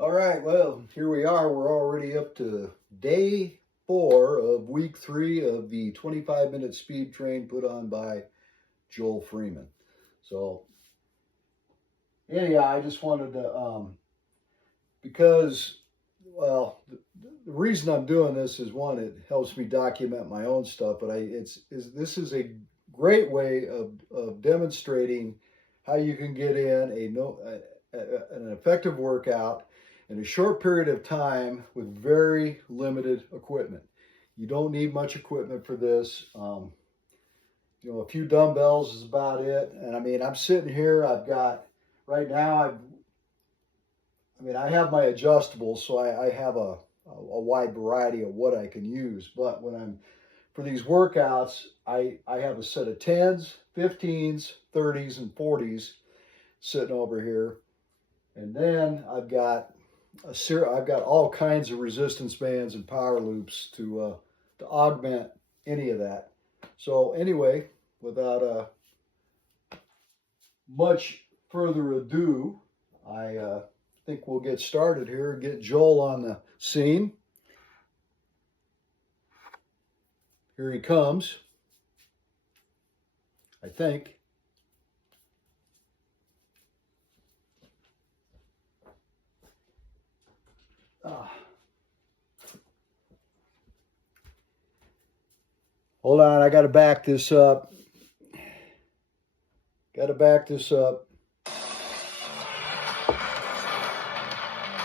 All right, well, here we are. We're already up to day 4 of week 3 of the 25-minute speed train put on by Joel Freeman. So, anyhow, I just wanted to, because, well, the reason I'm doing this is one, it helps me document my own stuff, but this is a great way of demonstrating how you can get in an effective workout in a short period of time with very limited equipment. You don't need much equipment for this. A few dumbbells is about it. And I mean, I'm sitting here, I've got, right now, I have my adjustables, so I have a wide variety of what I can use. But for these workouts, I have a set of 10s, 15s, 30s, and 40s sitting over here. And then I've got all kinds of resistance bands and power loops to augment any of that. So anyway, without much further ado, I think we'll get started here and get Joel on the scene. Here he comes, I think. Hold on, I got to back this up.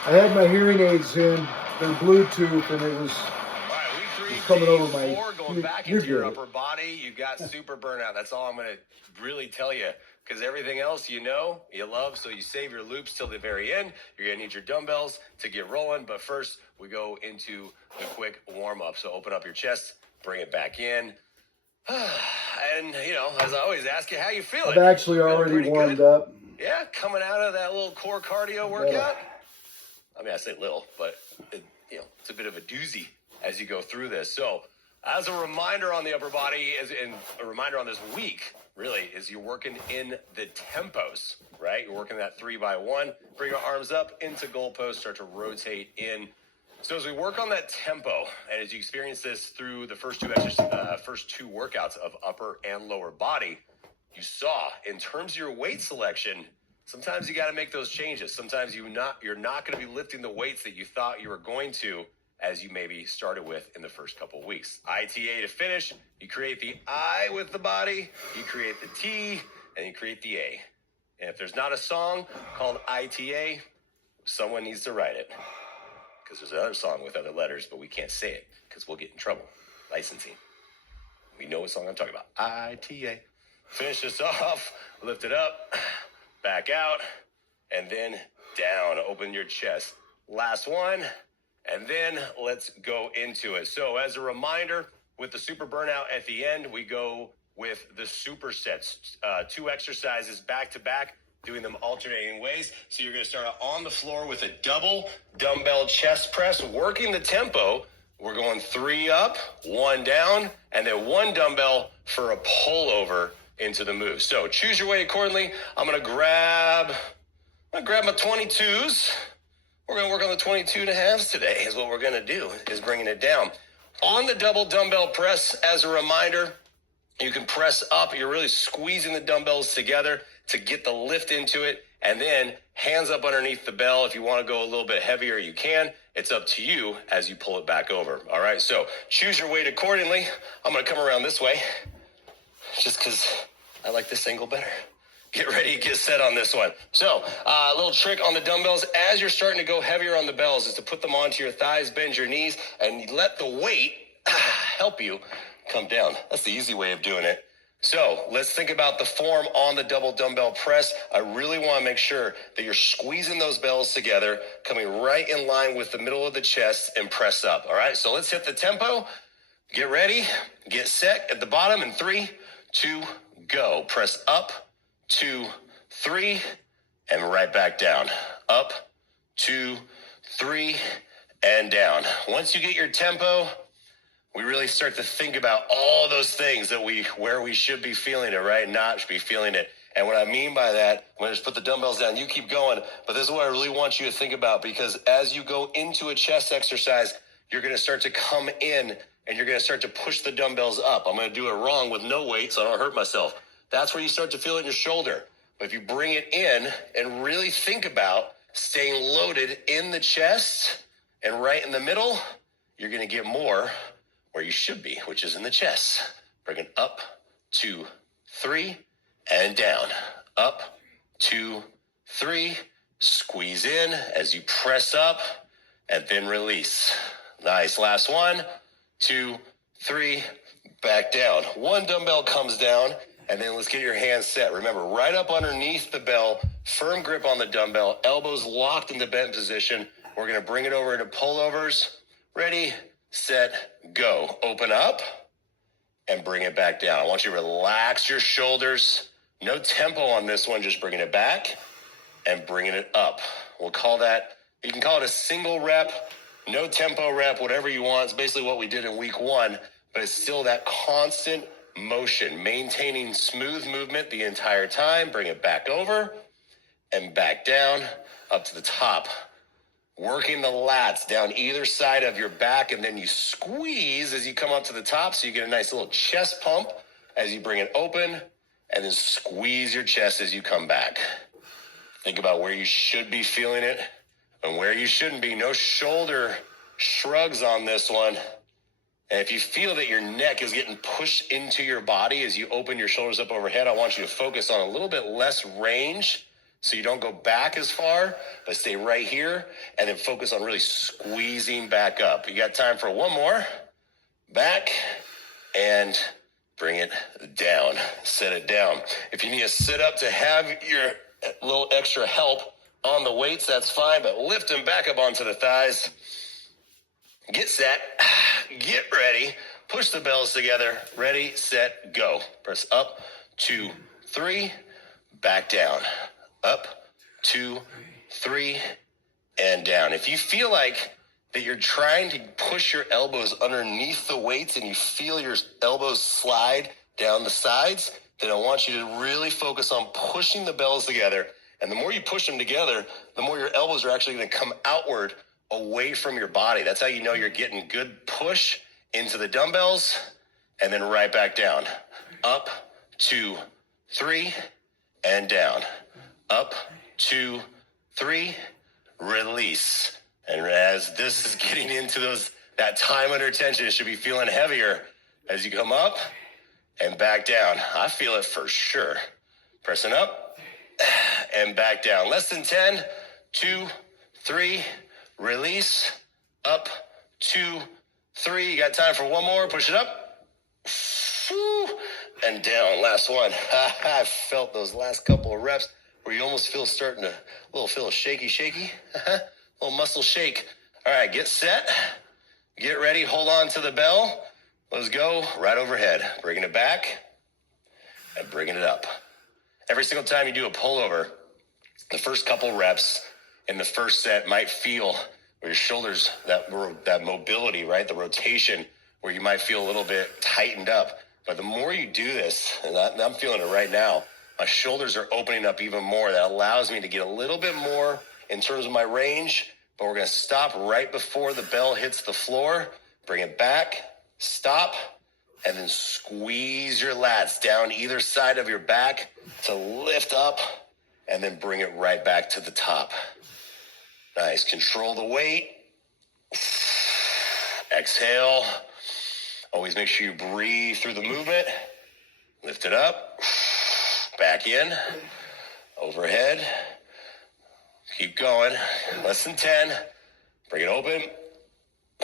I had my hearing aids in, they're Bluetooth, and it was coming over my... Going back into your upper body, you've got super burnout. That's all I'm going to really tell you, because everything else you love, so you save your loops till the very end. You're going to need your dumbbells to get rolling, but first we go into the quick warm-up. So open up your chest, bring it back in. And, as I always ask you, how you feeling? I've actually already warmed up. Yeah, coming out of that little core cardio workout. I say little, but, it's a bit of a doozy as you go through this. So as a reminder on the upper body, and a reminder on this week, really, is you're working in the tempos, right? You're working that 3x1. Bring your arms up into goalposts, start to rotate in. So as we work on that tempo, and as you experience this through the first two workouts of upper and lower body, you saw in terms of your weight selection, sometimes you got to make those changes. Sometimes you're not going to be lifting the weights that you thought you were going to, as you maybe started with in the first couple of weeks. ITA to finish, you create the I with the body, you create the T, and you create the A. And if there's not a song called ITA, someone needs to write it. Because there's another song with other letters, but we can't say it because we'll get in trouble. Licensing. We know what song I'm talking about. ITA. Finish this off, lift it up, back out, and then down. Open your chest. Last one. And then let's go into it. So as a reminder, with the super burnout at the end, we go with the supersets, 2 exercises back to back, doing them alternating ways. So you're going to start out on the floor with a double dumbbell chest press, working the tempo. We're going 3 up, 1 down, and then 1 dumbbell for a pullover into the move. So choose your weight accordingly. I'm going to grab my 22s. We're going to work on the 22 and a halves today is what we're going to do, is bringing it down. On the double dumbbell press, as a reminder, you can press up. You're really squeezing the dumbbells together to get the lift into it. And then hands up underneath the bell. If you want to go a little bit heavier, you can. It's up to you as you pull it back over. All right, so choose your weight accordingly. I'm going to come around this way just because I like this angle better. Get ready, get set on this one. So a little trick on the dumbbells as you're starting to go heavier on the bells is to put them onto your thighs, bend your knees, and let the weight help you come down. That's the easy way of doing it. So let's think about the form on the double dumbbell press. I really want to make sure that you're squeezing those bells together, coming right in line with the middle of the chest, and press up. All right, so let's hit the tempo. Get ready, get set at the bottom in 3, 2, go. Press up, 2, 3, and right back down. Up, 2, 3, and down. Once you get your tempo, we really start to think about all those things that where we should be feeling it, right? Not should be feeling it And what I mean by that, I'm going to just put the dumbbells down. You keep going. But this is what I really want you to think about, because as you go into a chest exercise, you're going to start to come in and you're going to start to push the dumbbells up. I'm going to do it wrong with no weight so I don't hurt myself. That's where you start to feel it in your shoulder. But if you bring it in and really think about staying loaded in the chest and right in the middle, you're going to get more where you should be, which is in the chest. Bring it up, 2, 3, and down. Up, 2, 3. Squeeze in as you press up and then release. Nice. Last 1, 2, 3, back down. One dumbbell comes down, and then let's get your hands set. Remember, right up underneath the bell, firm grip on the dumbbell, elbows locked in the bent position. We're going to bring it over into pullovers. Ready, set, go. Open up and bring it back down. I want you to relax your shoulders. No tempo on this one, just bringing it back and bringing it up. We'll call that, you can call it a single rep, no tempo rep, whatever you want. It's basically what we did in week 1, but it's still that constant motion, maintaining smooth movement the entire time. Bring it back over and back down, up to the top. Working the lats down either side of your back, and then you squeeze as you come up to the top, so you get a nice little chest pump as you bring it open, and then squeeze your chest as you come back. Think about where you should be feeling it and where you shouldn't be. No shoulder shrugs on this one. And if you feel that your neck is getting pushed into your body as you open your shoulders up overhead, I want you to focus on a little bit less range so you don't go back as far, but stay right here and then focus on really squeezing back up. You got time for one more. Back and bring it down. Set it down. If you need to sit up to have your little extra help on the weights, that's fine, but lift them back up onto the thighs. Get set, get ready, push the bells together, ready, set, go. Press up, 2, 3, back down, up, 2, 3, and down. If you feel like that you're trying to push your elbows underneath the weights and you feel your elbows slide down the sides, then I want you to really focus on pushing the bells together. And the more you push them together, the more your elbows are actually going to come outward away from your body. That's how you know you're getting good push into the dumbbells, and then right back down. Up, 2, 3, and down. Up, 2, 3, release. And as this is getting into that time under tension, it should be feeling heavier as you come up and back down. I feel it for sure. Pressing up and back down. Less than 10, 2, 3, release. Up, 2, 3. You got time for one more. Push it up. And down. Last one. I felt those last couple of reps where you almost feel starting to feel shaky. Little muscle shake. All right, get set. Get ready. Hold on to the bell. Let's go right overhead. Bringing it back and bringing it up. Every single time you do a pullover, the first couple reps in the first set might feel where your shoulders, that mobility, right? The rotation where you might feel a little bit tightened up. But the more you do this, and I'm feeling it right now, my shoulders are opening up even more. That allows me to get a little bit more in terms of my range, but we're going to stop right before the bell hits the floor. Bring it back, stop, and then squeeze your lats down either side of your back to lift up, and then bring it right back to the top. Nice. Control the weight. Exhale. Always make sure you breathe through the movement. Lift it up. Back in. Overhead. Keep going. Less than 10. Bring it open.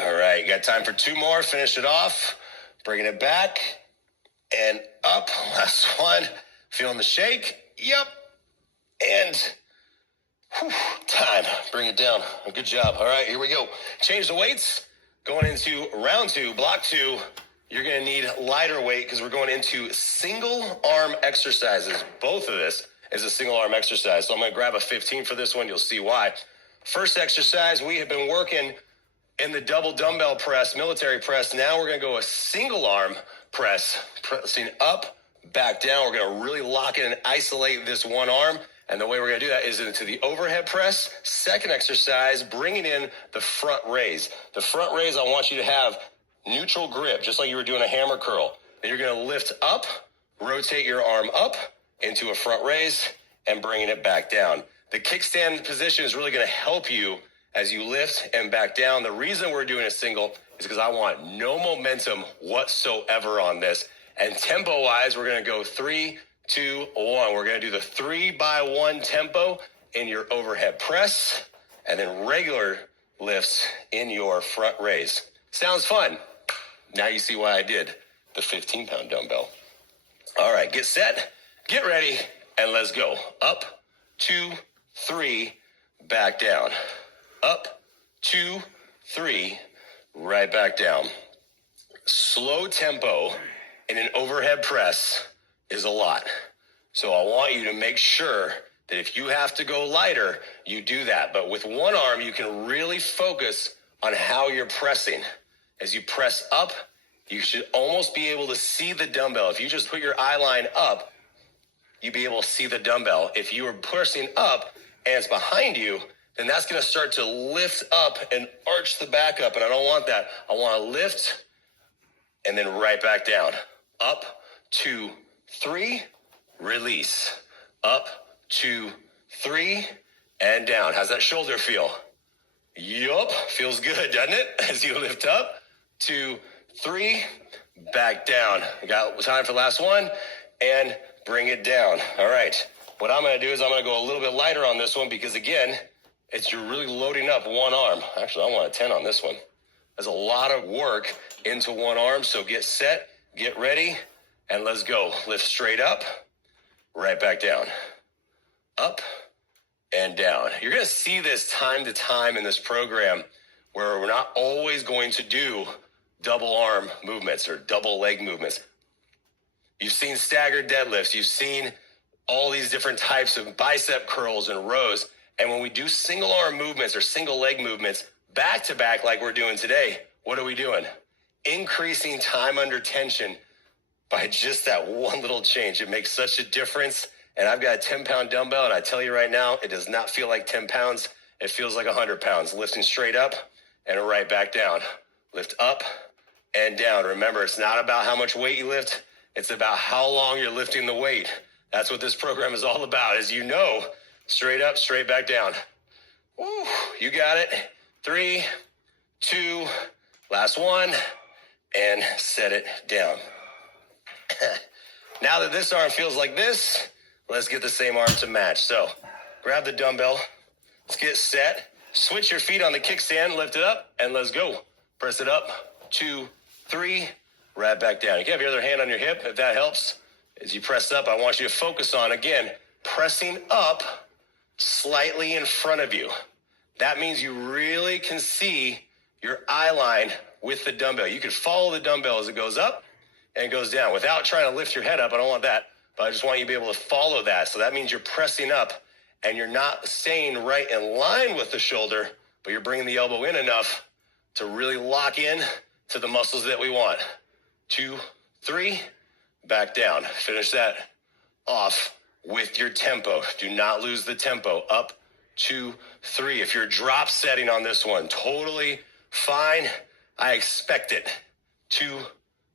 All right. You got time for 2 more. Finish it off. Bringing it back and up. Last one. Feeling the shake? Yep. And time. Bring it down. Good job. All right, here we go. Change the weights. Going into round 2, block 2. You're going to need lighter weight because we're going into single arm exercises. Both of this is a single arm exercise. So I'm going to grab a 15 for this one. You'll see why. First exercise, we have been working in the double dumbbell press, military press. Now we're going to go a single arm press, pressing up, back down. We're going to really lock in and isolate this one arm. And the way we're going to do that is into the overhead press. Second exercise, bringing in the front raise. The front raise, I want you to have neutral grip, just like you were doing a hammer curl. Then you're going to lift up, rotate your arm up into a front raise, and bringing it back down. The kickstand position is really going to help you as you lift and back down. The reason we're doing a single is because I want no momentum whatsoever on this. And tempo-wise, we're going to go 3, 2, 1. We're going to do the 3x1 tempo in your overhead press, and then regular lifts in your front raise. Sounds fun. Now you see why I did the 15-pound dumbbell. All right, get set, get ready, and let's go. Up, 2, 3, back down. Up, 2, 3, right back down. Slow tempo in an overhead press is a lot. So I want you to make sure that if you have to go lighter, you do that. But with one arm, you can really focus on how you're pressing. As you press up, you should almost be able to see the dumbbell. If you just put your eye line up, you'd be able to see the dumbbell. If you are pressing up and it's behind you, then that's going to start to lift up and arch the back up. And I don't want that. I want to lift and then right back down. Up, 2, 3, release. Up, 2, 3, and down. How's that shoulder feel? Yup, feels good, doesn't it? As you lift up, 2, 3, back down. We got time for the last one, and bring it down. All right, what I'm going to do is I'm going to go a little bit lighter on this one because, again, you're really loading up one arm. Actually, I want a 10 on this one. There's a lot of work into one arm, so get set, get ready, and let's go. Lift straight up, right back down. Up and down. You're going to see this time to time in this program where we're not always going to do double arm movements or double leg movements. You've seen staggered deadlifts. You've seen all these different types of bicep curls and rows. And when we do single arm movements or single leg movements back to back like we're doing today, what are we doing? Increasing time under tension by just that one little change. It makes such a difference. And I've got a 10-pound dumbbell, and I tell you right now, it does not feel like 10 pounds. It feels like 100 pounds. Lifting straight up and right back down. Lift up and down. Remember, it's not about how much weight you lift. It's about how long you're lifting the weight. That's what this program is all about. As you know, straight up, straight back down. Woo, you got it. 3, 2, last one, and set it down. Now that this arm feels like this, let's get the same arm to match. So grab the dumbbell. Let's get set. Switch your feet on the kickstand. Lift it up, and let's go. Press it up. 2, 3, right back down. You can have your other hand on your hip if that helps. As you press up, I want you to focus on, again, pressing up slightly in front of you. That means you really can see your eye line with the dumbbell. You can follow the dumbbell as it goes up and it goes down without trying to lift your head up. I don't want that, but I just want you to be able to follow that. So that means you're pressing up and you're not staying right in line with the shoulder, but you're bringing the elbow in enough to really lock in to the muscles that we want. 2, 3, back down. Finish that off with your tempo. Do not lose the tempo. Up, 2, 3. If you're drop setting on this one, totally fine. I expect it. 2,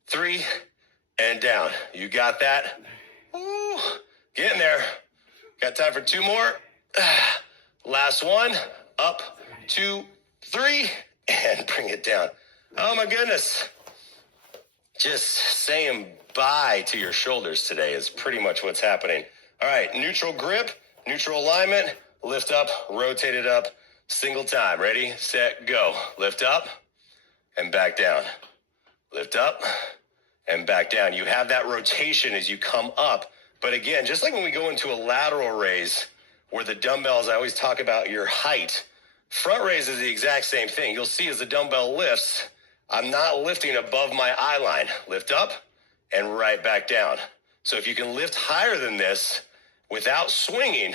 3, and down. You got that? Ooh, get in there. Got time for 2 more. Last one. Up, 2, 3, and bring it down. Oh my goodness. Just saying bye to your shoulders today is pretty much what's happening. All right, neutral grip, neutral alignment, lift up, rotate it up, single time. Ready, set, go. Lift up and back down. Lift up and back down. You have that rotation as you come up. But again, just like when we go into a lateral raise where the dumbbells, I always talk about your height. Front raise is the exact same thing. You'll see as the dumbbell lifts, I'm not lifting above my eye line. Lift up and right back down. So if you can lift higher than this without swinging,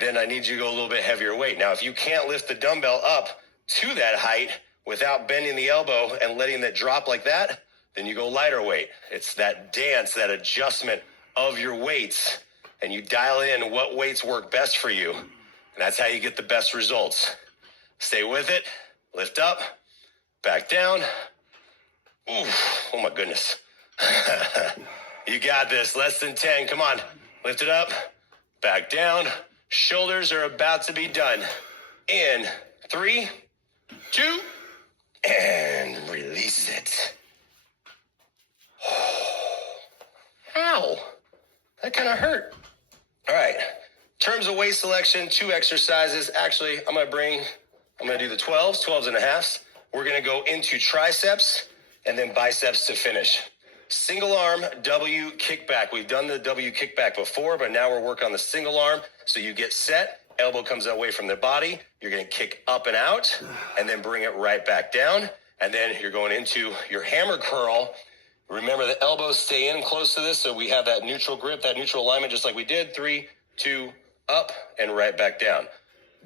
then I need you to go a little bit heavier weight. Now, if you can't lift the dumbbell up to that height without bending the elbow and letting it drop like that, Then you go lighter weight. It's that dance, that adjustment of your weights, and you dial in what weights work best for you. And that's how you get the best results. Stay with it. Lift up, back down. Oof, oh my goodness. You got this. Less than 10. Come on. Lift it up, back down. Shoulders are about to be done. In 3, 2, and release it. Ow, that kind of hurt. All right, in terms of weight selection, 2 exercises. Actually, I'm going to do the 12s and a halves. We're going to go into triceps and then biceps to finish. Single arm W kickback. We've done the W kickback before, but now we're working on the single arm. So you get set, elbow comes away from the body. You're going to kick up and out and then bring it right back down. And then you're going into your hammer curl. Remember, the elbows stay in close to this, so we have that neutral grip, that neutral alignment, just like we did. 3, 2, up, and right back down.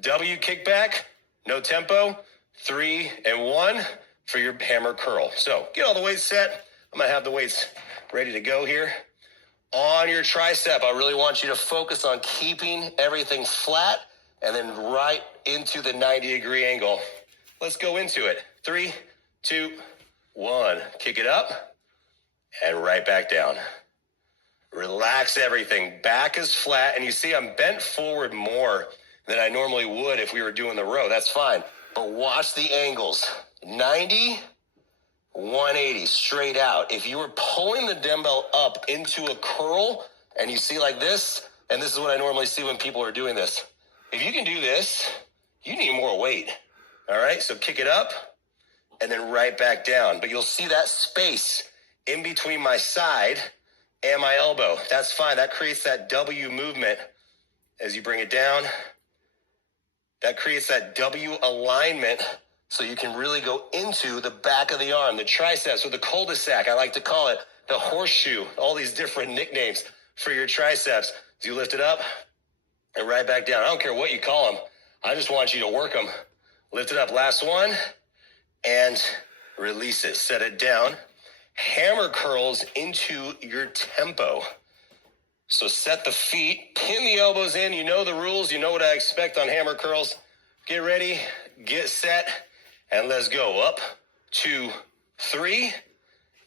W kickback, no tempo. 3 and 1 for your hammer curl. So get all the weights set. I'm going to have the weights ready to go here. On your tricep, I really want you to focus on keeping everything flat and then right into the 90-degree angle. Let's go into it. 3, 2, 1. Kick it up and right back down. Relax everything. Back is flat, and you see I'm bent forward more than I normally would if we were doing the row. That's fine. But watch the angles. 90, 180, straight out. If you were pulling the dumbbell up into a curl and you see like this, and this is what I normally see when people are doing this. If you can do this, you need more weight. All right, so kick it up and then right back down. But you'll see that space in between my side and my elbow. That's fine. That creates that W movement as you bring it down. That creates that W alignment so you can really go into the back of the arm, the triceps, or the cul-de-sac, I like to call it, the horseshoe, all these different nicknames for your triceps. As you lift it up and right back down. I don't care what you call them. I just want you to work them. Lift it up. Last one. And release it. Set it down. Hammer curls into your tempo. So set the feet, pin the elbows in. You know the rules. You know what I expect on hammer curls. Get ready, get set, and let's go. Up, 2, 3,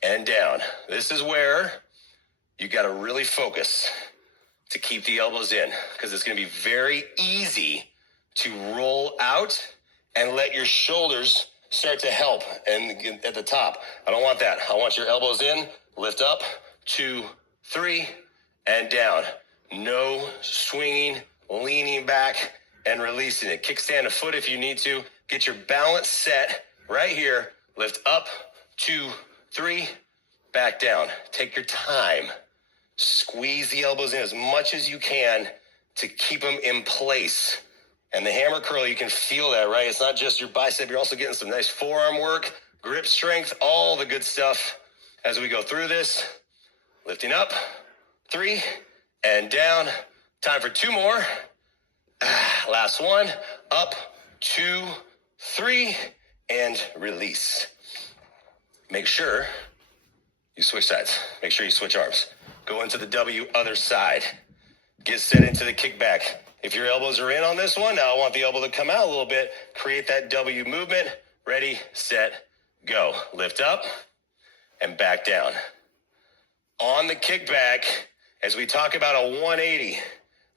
and down. This is where you got to really focus to keep the elbows in, because it's going to be very easy to roll out and let your shoulders start to help and at the top. I don't want that. I want your elbows in, lift up, 2, 3, and down. No swinging, leaning back, and releasing it. Kickstand a foot if you need to. Get your balance set right here. Lift up, 2, 3, back down. Take your time. Squeeze the elbows in as much as you can to keep them in place. And the hammer curl, you can feel that, right? It's not just your bicep. You're also getting some nice forearm work, grip strength, all the good stuff as we go through this. Lifting up, 3, and down. Time for 2 more. Last one. Up, 2, 3, and release. Make sure you switch sides. Make sure you switch arms. Go into the W other side. Get set into the kickback. If your elbows are in on this one, now I want the elbow to come out a little bit. Create that W movement. Ready, set, go. Lift up and back down. On the kickback, as we talk about a 180,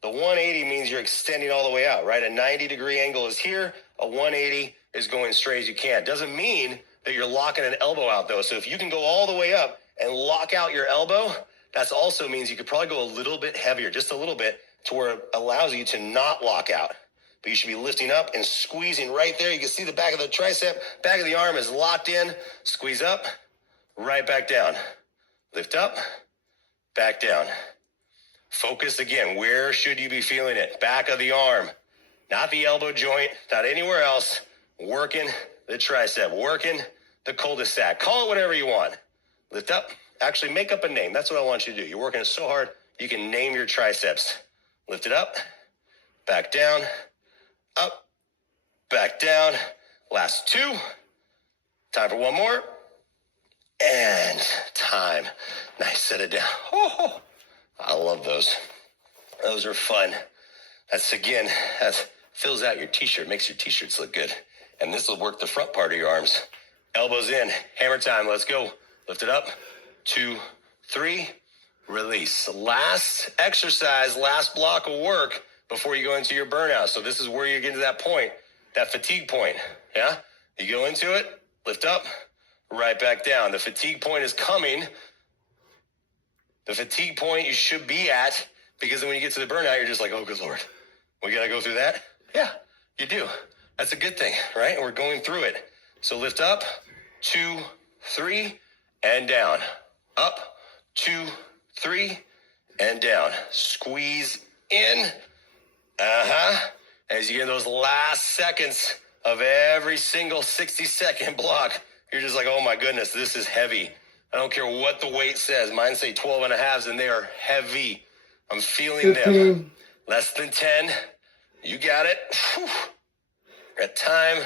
the 180 means you're extending all the way out, right? A 90-degree angle is here. A 180 is going straight as you can. Doesn't mean that you're locking an elbow out, though. So if you can go all the way up and lock out your elbow, that also means you could probably go a little bit heavier, just a little bit, to where it allows you to not lock out. But you should be lifting up and squeezing right there. You can see the back of the tricep, back of the arm is locked in. Squeeze up, right back down. Lift up, back down. Focus again. Where should you be feeling it? Back of the arm, not the elbow joint, not anywhere else. Working the tricep, working the cul-de-sac. Call it whatever you want. Lift up. Actually, make up a name. That's what I want you to do. You're working it so hard, you can name your triceps. Lift it up, back down, up, back down. Last 2. Time for 1 more. and time. Nice, set it down. Oh, I love those. Those are fun. That fills out your t-shirt, makes your t-shirts look good. And this will work the front part of your arms. Elbows in, hammer time, let's go. Lift it up, 2, 3, release. Last exercise, last block of work before you go into your burnout. So this is where you get to that point, that fatigue point, yeah? You go into it, lift up, right back down. The fatigue point is coming. The fatigue point you should be at, because then when you get to the burnout, you're just like, oh, good Lord, we got to go through that? Yeah, you do. That's a good thing, right? We're going through it. So lift up, 2, 3, and down. Up, 2, 3, and down. Squeeze in. As you get in those last seconds of every single 60-second block, you're just like, oh my goodness, this is heavy. I don't care what the weight says. Mine say 12 and a halves, and they are heavy. I'm feeling 15. them. Less than 10. You got it. Whew. Got time.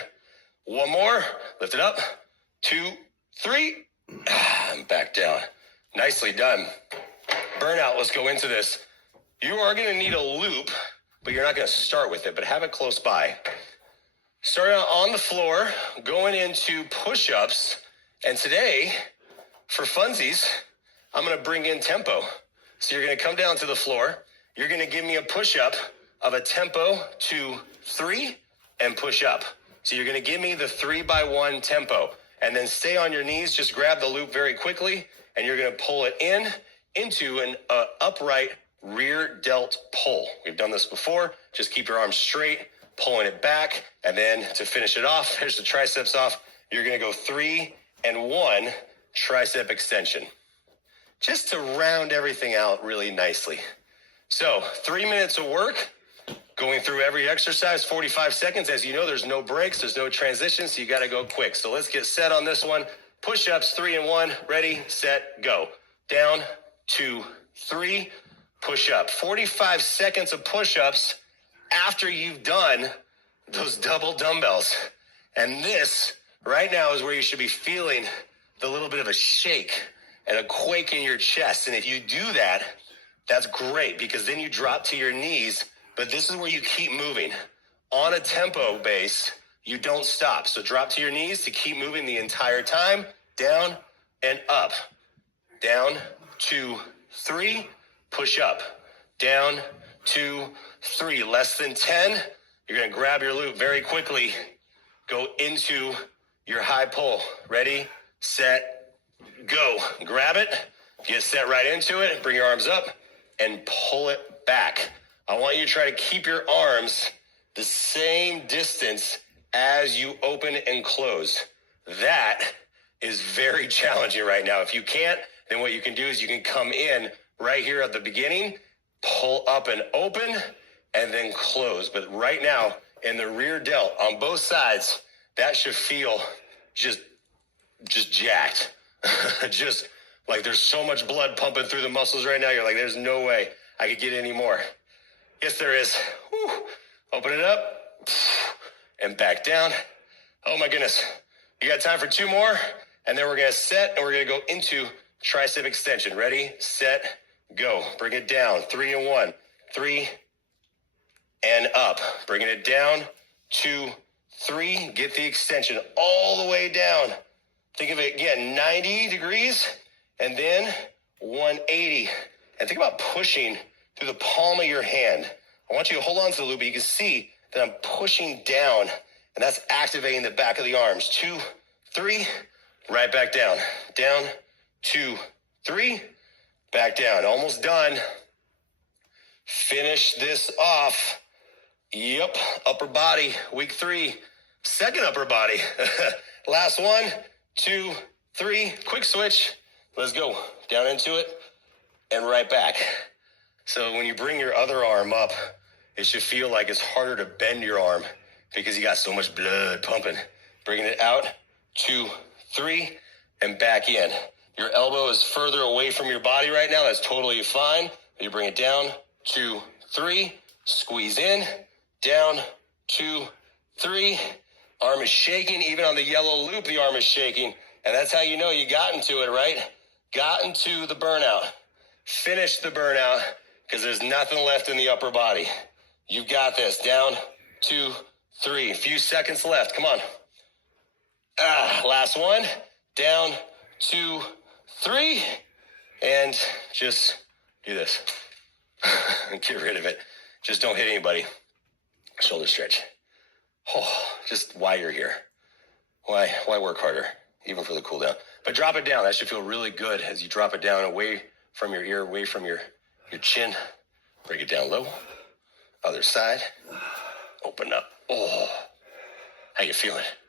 One more. Lift it up. 2, 3. And back down. Nicely done. Burnout, let's go into this. You are going to need a loop, but you're not going to start with it, but have it close by. Start out on the floor, going into push-ups. And today, for funsies, I'm going to bring in tempo. So you're going to come down to the floor. You're going to give me a push-up of a tempo 2, 3, and push up. So you're going to give me the 3x1 tempo. And then stay on your knees. Just grab the loop very quickly. And you're going to pull it into an upright rear delt pull. We've done this before. Just keep your arms straight, pulling it back. And then to finish it off, here's the triceps off. You're going to go 3 and 1 tricep extension, just to round everything out really nicely. So 3 minutes of work, going through every exercise, 45 seconds. As you know, there's no breaks, there's no transition, so you got to go quick. So let's get set on this one. Push-ups, 3 and 1, ready, set, go. Down, 2, 3, push up. 45 seconds of push-ups after you've done those double dumbbells. And this right now is where you should be feeling the little bit of a shake and a quake in your chest. And if you do that, that's great, because then you drop to your knees. But this is where you keep moving. On a tempo base, you don't stop. So drop to your knees to keep moving the entire time. Down and up. Down, 2, 3, push up. Down, 2, 3. Less than 10. You're going to grab your loop very quickly. Go into your high pull. Ready, set, go. Grab it. Get set right into it. Bring your arms up and pull it back. I want you to try to keep your arms the same distance as you open and close. That is very challenging right now. If you can't, then what you can do is you can come in right here at the beginning, pull up and open, and then close. But right now, in the rear delt on both sides, that should feel just jacked. Just like there's so much blood pumping through the muscles right now. You're like, there's no way I could get any more. Yes, there is. Whew. Open it up and back down. Oh my goodness. You got time for 2 more, and then we're going to set and we're going to go into tricep extension. Ready, set, go. Bring it down. 3 and 1, 3 and up. Bringing it down, 2, 3. Get the extension all the way down. Think of it again, 90 degrees and then 180. And think about pushing through the palm of your hand. I want you to hold on to the loop, but you can see that I'm pushing down, and that's activating the back of the arms. 2, 3, right back down. Down, 2, 3, back down. Almost done. Finish this off. Yep, upper body, week 3. Second upper body. Last 1, 2, 3. Quick switch. Let's go. Down into it and right back. So when you bring your other arm up, it should feel like it's harder to bend your arm because you got so much blood pumping. Bringing it out, 2, 3, and back in. Your elbow is further away from your body right now. That's totally fine. You bring it down, 2, 3, squeeze in, down, 2, 3. Arm is shaking. Even on the yellow loop, the arm is shaking. And that's how you know you got into it, right? Got into the burnout. Finish the burnout because there's nothing left in the upper body. You've got this. Down, 2, 3. A few seconds left. Come on. Last one. Down, 2, 3. And just do this. Get rid of it. Just don't hit anybody. Shoulder stretch. Oh, just why you're here. Why work harder, even for the cool down? But drop it down. That should feel really good as you drop it down away from your ear, away from your chin. Break it down low. Other side. Open up. Oh, how you feeling?